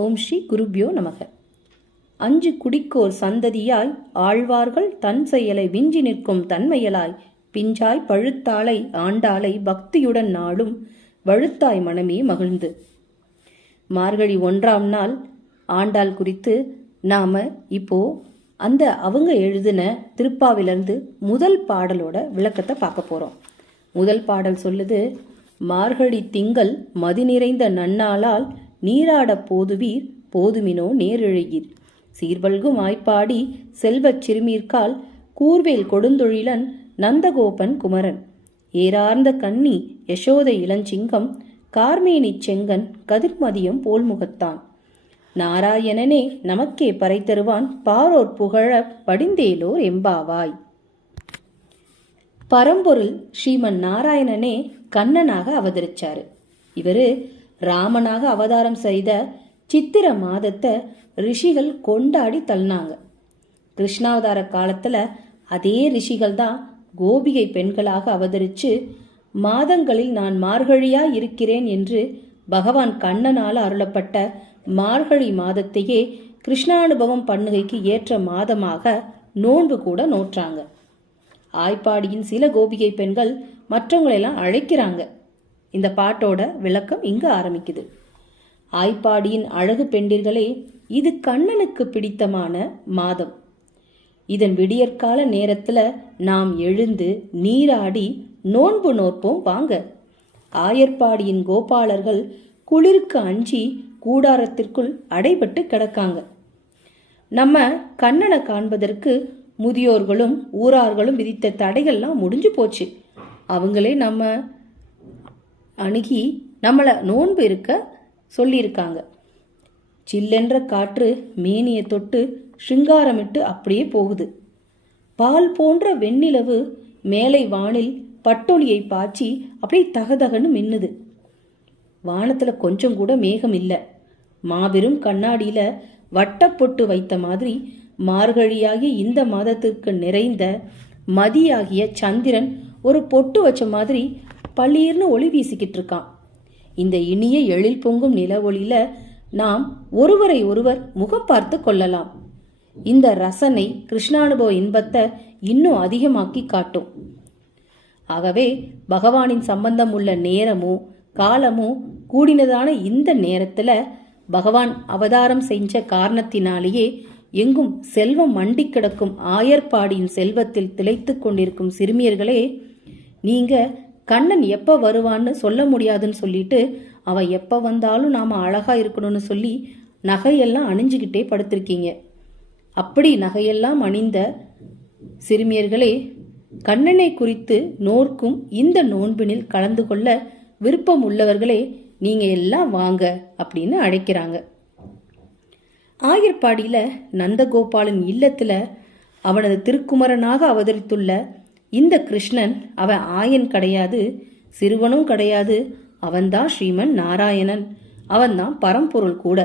ஓம் ஸ்ரீ குருப்யோ நமக. அஞ்சு குடிக்கோர் சந்ததியாய் ஆழ்வார்கள் தன் செயலை விஞ்சி நிற்கும் தன்மையலாய் பிஞ்சாய் பழுத்தாளை ஆண்டாளை பக்தியுடன் நாளும் வழுத்தாய் மனமே மகிழ்ந்து. மார்கழி 1ஆம் நாள் ஆண்டாள் குறித்து நாம இப்போ அவங்க எழுதின திருப்பாவிலிருந்து முதல் பாடலோட விளக்கத்தை பார்க்க போறோம். முதல் பாடல் சொல்லுது, மார்கழி திங்கள் மதி நிறைந்த நன்னாளால் நீராட போதுவீர் போதுமினோ நேரெழுகீர் சீர்வல்கும் ஆய்ப்பாடி செல்வச் சிறுமீர்கால் கூர்வேல் கொடுந்தொழிலன் நந்தகோபன் குமரன் ஏரார்ந்த கன்னி யசோதை இளஞ்சிங்கம் கார்மேனி செங்கன் கதிர்மதியம் போல்முகத்தான் நாராயணனே நமக்கே பறை தருவான் பாரோர் புகழ படிந்தேலோர் எம்பாவாய். பரம்பொருள் ஸ்ரீமன் நாராயணனே கண்ணனாக அவதரிச்சாரு. இவரு ராமனாக அவதாரம் செய்த சித்திர மாதத்தை ரிஷிகள் கொண்டாடி தள்ளினாங்க. கிருஷ்ணாவதார காலத்துல அதே ரிஷிகள் தான் கோபிகை பெண்களாக அவதரிச்சு மாதங்களில் நான் மார்கழியா இருக்கிறேன் என்று பகவான் கண்ணனால அருளப்பட்ட மார்கழி மாதத்தையே கிருஷ்ணானுபவம் பண்ணுகைக்கு ஏற்ற மாதமாக நோன்பு கூட நோற்றாங்க. ஆய்ப்பாடியின் சில கோபிகை பெண்கள் மற்றவங்களெல்லாம் அழைக்கிறாங்க. இந்த பாட்டோட விளக்கம் இங்கு ஆரம்பிக்குது. ஆய்ப்பாடியின் அழகு பெண்டிர்களே, இது கண்ணனுக்கு பிடித்தமான மாதம். இதன் விடியற்கால நேரத்துல நாம் எழுந்து நீராடி நோன்பு நோற்போம் வாங்க. ஆயர்பாடியின் கோபாலர்கள் குளிருக்கு அஞ்சி கூடாரத்திற்குள் அடைபட்டு கிடக்காங்க. நம்ம கண்ணனை காண்பதற்கு முதியோர்களும் ஊரார்களும் விதித்த தடைகள்லாம் முடிஞ்சு போச்சு. அவங்களே நம்ம அணுகி நம்மளை நோன்பு இருக்க சொல்லியிருக்காங்க. சில்லென்ற காற்று மேனியை தொட்டு சிங்காரமிட்டு அப்படியே போகுது. பால் போன்ற வெண்ணிலவு மேலை வானில் பட்டொலியை பாய்ச்சி அப்படியே தகதகன்னு மின்னுது. வானத்துல கொஞ்சம் கூட மேகம் இல்லை. மாபெரும் கண்ணாடியில வட்டப்பொட்டு வைத்த மாதிரி மார்கழியாகிய இந்த மாதத்திற்கு நிறைந்த மதியாகிய சந்திரன் ஒரு பொட்டு வச்ச மாதிரி பள்ளீர்னு ஒளி வீசிக்கிட்டு இருக்கான். இந்த இனிய எழில் பொங்கும் நில ஒளியில நாம் ஒருவரை ஒருவர் முகம் பார்த்து கொள்ளலாம். இந்த ரசனை கிருஷ்ணானுபவ இன்பத்தை இன்னும் அதிகமாக்கி காட்டும். ஆகவே பகவானின் சம்பந்தம் உள்ள நேரமும் காலமும் கூடினதான இந்த நேரத்துல பகவான் அவதாரம் செஞ்ச காரணத்தினாலேயே எங்கும் செல்வம் மண்டி கிடக்கும் ஆயர்பாடியின் செல்வத்தில் திளைத்து கொண்டிருக்கும் சிறுமியர்களே, நீங்க கண்ணன் எப்ப வருவான்னு சொல்ல முடியாதுன்னு சொல்லிட்டு அவன் எப்ப வந்தாலும் நாம அழகா இருக்கணும்னு சொல்லி நகையெல்லாம் அணிஞ்சுக்கிட்டே படுத்திருக்கீங்க. அப்படி நகையெல்லாம் அணிந்த சிறுமியர்களே, கண்ணனை குறித்து நோர்க்கும் இந்த நோன்பினில் கலந்து கொள்ள விருப்பம் உள்ளவர்களே நீங்க எல்லாம் வாங்க அப்படின்னு அழைக்கிறாங்க. ஆயர்பாடியில நந்தகோபாலின் இல்லத்துல அவனது திருக்குமரனாக அவதரித்துள்ள இந்த கிருஷ்ணன் அவன் ஆயன் கிடையாது, சிறுவனும் கிடையாது. அவன்தான் ஸ்ரீமன் நாராயணன். அவன்தான் பரம்பொருள் கூட.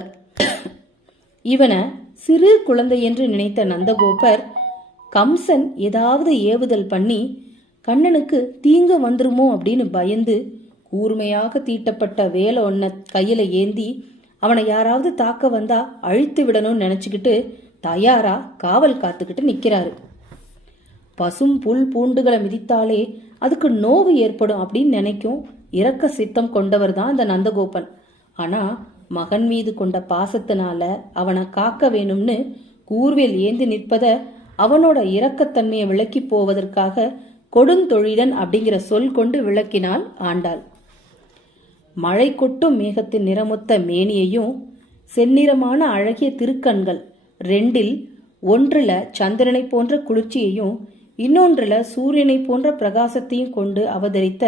இவனை சிறு குழந்தை என்று நினைத்த நந்தகோபர் கம்சன் ஏதாவது ஏவுதல் பண்ணி கண்ணனுக்கு தீங்கு வந்துருமோ அப்படின்னு பயந்து கூர்மையாக தீட்டப்பட்ட வேலை ஒன்ன கையில ஏந்தி அவனை யாராவது தாக்க வந்தா அழித்து விடணும்னு நினைச்சுக்கிட்டு தயாரா காவல் காத்துக்கிட்டு நிக்கிறாரு. பசும் புல் பூண்டுகளை மிதித்தாலே அதுக்கு நோவு ஏற்படும் அப்படின்னு நினைக்கும் இரக்க சித்தம் கொண்டவர் தான் இந்த நந்தகோபன். ஆனா மகன் மீது கொண்ட பாசத்தினால அவனை காக்க வேணும்னு கூர்வேல் ஏந்தி நிற்பத அவனோட இரக்கத்தன்மையை விளக்கி போவதற்காக கொடுந்தொழிலன் அப்படிங்கிற சொல் கொண்டு விளக்கினாள் ஆண்டாள். மழை கொட்டும் மேகத்தின் நிறமொத்த மேனியையும் செந்நிறமான அழகிய திருக்கண்கள் ரெண்டில் ஒன்றுல சந்திரனை போன்ற குளிர்ச்சியையும் இன்னொன்றுல சூரியனை போன்ற பிரகாசத்தையும் கொண்டு அவதரித்த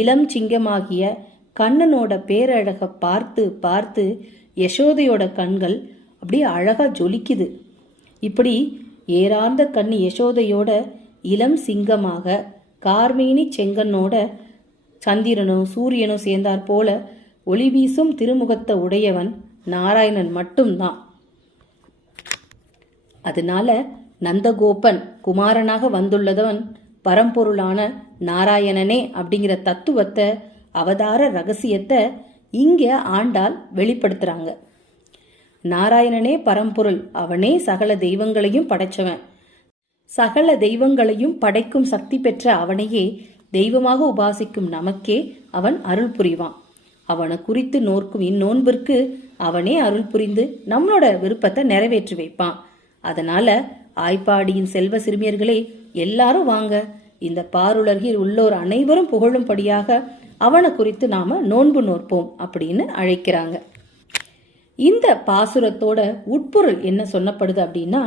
இளம் சிங்கமாகிய கண்ணனோட பேரழக பார்த்து பார்த்து யசோதையோட கண்கள் அப்படியே அழகா ஜொலிக்குது. இப்படி ஏரார்ந்த கண்ணி யசோதையோட இளம் சிங்கமாக கார்மேனி செங்கனோட சந்திரனும் சூரியனும் சேர்ந்தார் போல ஒளி வீசும் திருமுகத்தை உடையவன் நாராயணன் மட்டும்தான். அதனால நந்தகோபன் குமாரனாக வந்துள்ளதவன் பரம்பொருளான நாராயணனே அப்படிங்கிற தத்துவத்தை அவதார ரகசியத்தை இங்க ஆண்டாள் வெளிப்படுத்துறாங்க. நாராயணனே பரம்பொருள், அவனே சகல தெய்வங்களையும் படைச்சவன். சகல தெய்வங்களையும் படைக்கும் சக்தி பெற்ற அவனையே தெய்வமாக உபாசிக்கும் நமக்கே அவன் அருள் புரிவான். அவனை குறித்து நோக்கும் இந்நோன்பிற்கு அவனே அருள் புரிந்து நம்மளோட விருப்பத்தை நிறைவேற்றி வைப்பான். அதனால ஆய்ப்பாடியின் செல்வ சிறுமியர்களே, எல்லாரும் வாங்க, இந்த பாருலகில் உள்ளோர் அனைவரும் புகழும்படியாக அவனை குறித்து நாம நோன்பு நோற்போம் அப்படின்னு அழைக்கிறாங்க. இந்த பாசுரத்தோட உட்பொருள் என்ன சொல்லப்படுது அப்படின்னா,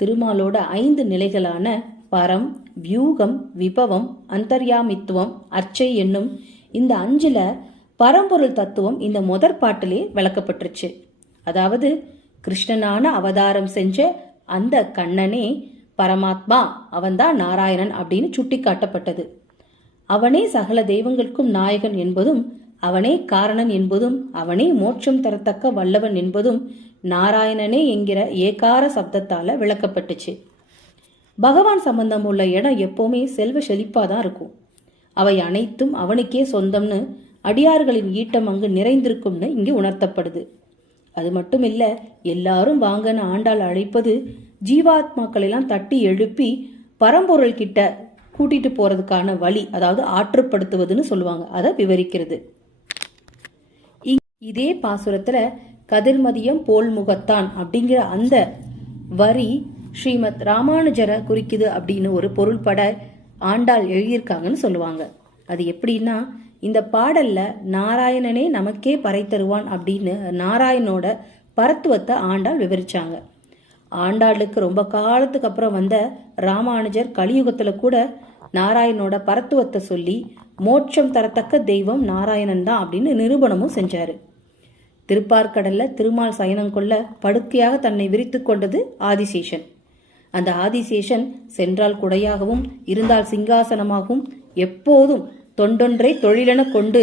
திருமாலோட 5 நிலைகளான பரம், வியூகம், விபவம், அந்தர்யாமித்துவம், அர்ச்சை என்னும் இந்த 5ல பரம்பொருள் தத்துவம் இந்த முதற் பாட்டிலே விளக்கப்பட்டுருச்சு. அதாவது கிருஷ்ணனான அவதாரம் செஞ்ச அந்த கண்ணனே பரமாத்மா, அவன்தான் நாராயணன் அப்படின்னு சுட்டி காட்டப்பட்டது. அவனே சகல தெய்வங்களுக்கும் நாயகன் என்பதும், அவனே காரணன் என்பதும், அவனே மோட்சம் தரத்தக்க வல்லவன் என்பதும் நாராயணனே என்கிற ஏகார சப்தத்தால விளக்கப்பட்டுச்சு. பகவான் சம்பந்தம் உள்ள இடம் எப்பவுமே செல்வ செழிப்பாதான் இருக்கும். அவை அனைத்தும் அவனுக்கே சொந்தம்னு அடியார்களின் ஈட்டம் அங்கு நிறைந்திருக்கும்னு இங்கு உணர்த்தப்படுது. அது மட்டும் இல்ல, எல்லாரும் வாங்கன்னு ஆண்டாள் அழைப்பது ஜீவாத்மாக்களெல்லாம் தட்டி எழுப்பி பரம்பொருள் கிட்ட கூட்டிட்டு போறதுக்கான வழி, அதாவது ஆற்றுப்படுத்துவதுன்னு சொல்லுவாங்க, அதை விவரிக்கிறது. இதே பாசுரத்துல கதிர்மதியம் போல் முகத்தான் அப்படிங்கிற அந்த வரி ஸ்ரீமத் ராமானுஜரை குறிக்குது அப்படின்னு ஒரு பொருள்பட ஆண்டாள் எழுதியிருக்காங்கன்னு சொல்லுவாங்க. அது எப்படின்னா, இந்த பாடல்ல நாராயணனே நமக்கே பறை தருவான் அப்படின்னு நாராயணனோட பரத்துவத்தை ஆண்டாள் விவரிச்சாங்க. ஆண்டாளுக்கு ரொம்ப காலத்துக்கு அப்புறம் வந்த ராமானுஜர் கலியுகத்துல கூட நாராயணனோட பரத்துவத்தை சொல்லி மோட்சம் தரத்தக்க தெய்வம் நாராயணன் தான் அப்படின்னு நிரூபணமும் செஞ்சாரு. திருப்பார்கடல்ல திருமால் சயனம் கொள்ள படுக்கையாக தன்னை விரித்து கொண்டது ஆதிசேஷன். அந்த ஆதிசேஷன் சென்றால் குடையாகவும் இருந்தால் சிங்காசனமாகவும் எப்போதும் தொண்டொன்றை தொழிலென கொண்டு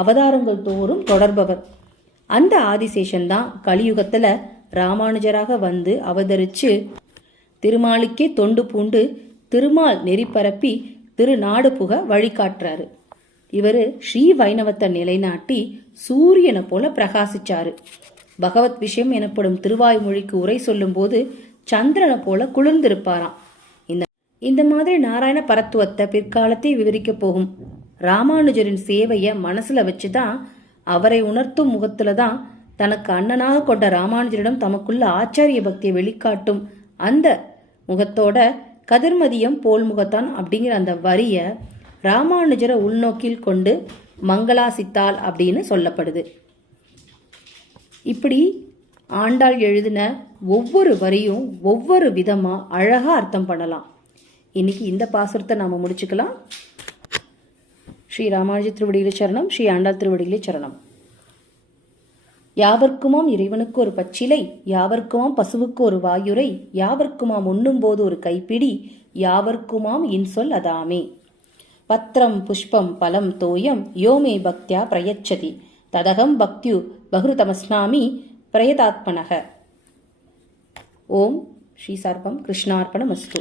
அவதாரங்கள் தோறும் தொடர்பவர். அந்த ஆதிசேஷன் தான் கலியுகத்துல ராமானுஜராக வந்து அவதரிச்சு திருமாலுக்கே தொண்டு பூண்டு திருமால் நெறிப்பரப்பி திருநாடு புக வழிகாட்டுறாரு. இவரு ஸ்ரீ வைணவத்தை நிலைநாட்டி சூரியனை போல பிரகாசிச்சாரு. பகவத் விஷயம் எனப்படும் திருவாய்மொழிக்கு உரை சொல்லும் போது சந்திரனை போல குளிர்ந்திருப்பாராம். இந்த மாதிரி நாராயண பரத்துவத்தை பிற்காலத்தை விவரிக்க போகும் ராமானுஜரின் சேவைய மனசுல வச்சுதான், அவரை உணர்த்தும் முகத்துலதான் தனக்கு அண்ணனாக கொண்ட ராமானுஜரிடம் தமக்குள்ள ஆச்சாரிய பக்தியை வெளிக்காட்டும் அந்த முகத்தோட கதிர்மதியம் போல் முகத்தான் அப்படிங்கிற அந்த வரிய ராமானுஜரை உள்நோக்கில் கொண்டு மங்களாசித்தாள் அப்படின்னு சொல்லப்படுது. இப்படி ஆண்டாள் எழுதின ஒவ்வொரு வரியும் ஒவ்வொரு விதமா அழகா அர்த்தம் பண்ணலாம். இன்னைக்கு இந்த பாசுரத்தை நாம முடிச்சுக்கலாம். ஸ்ரீ ராமானுஜ திருவடிகளே சரணம். ஸ்ரீ ஆண்டாள் திருவடிகளே சரணம். யாவர்க்குமாம் இறைவனுக்கு ஒரு பச்சிலை, யாவர்க்குமாம் பசுவுக்கு ஒரு வாயுரை, யாவர்க்குமாம் உண்ணும் போது ஒரு கைப்பிடி, யாவர்க்குமாம் இன்சொல் அதாமே. பத்ரம் புஷ்பம் பலம் தோயம் யோமே பக்தியா பிரயச்சதி, ததகம் பக்தியு பகுருதமஸ்னாமி பிரயதாத்மனக. ஓம் ஸ்ரீ சர்வம் கிருஷ்ணார்ப்பணமஸ்து.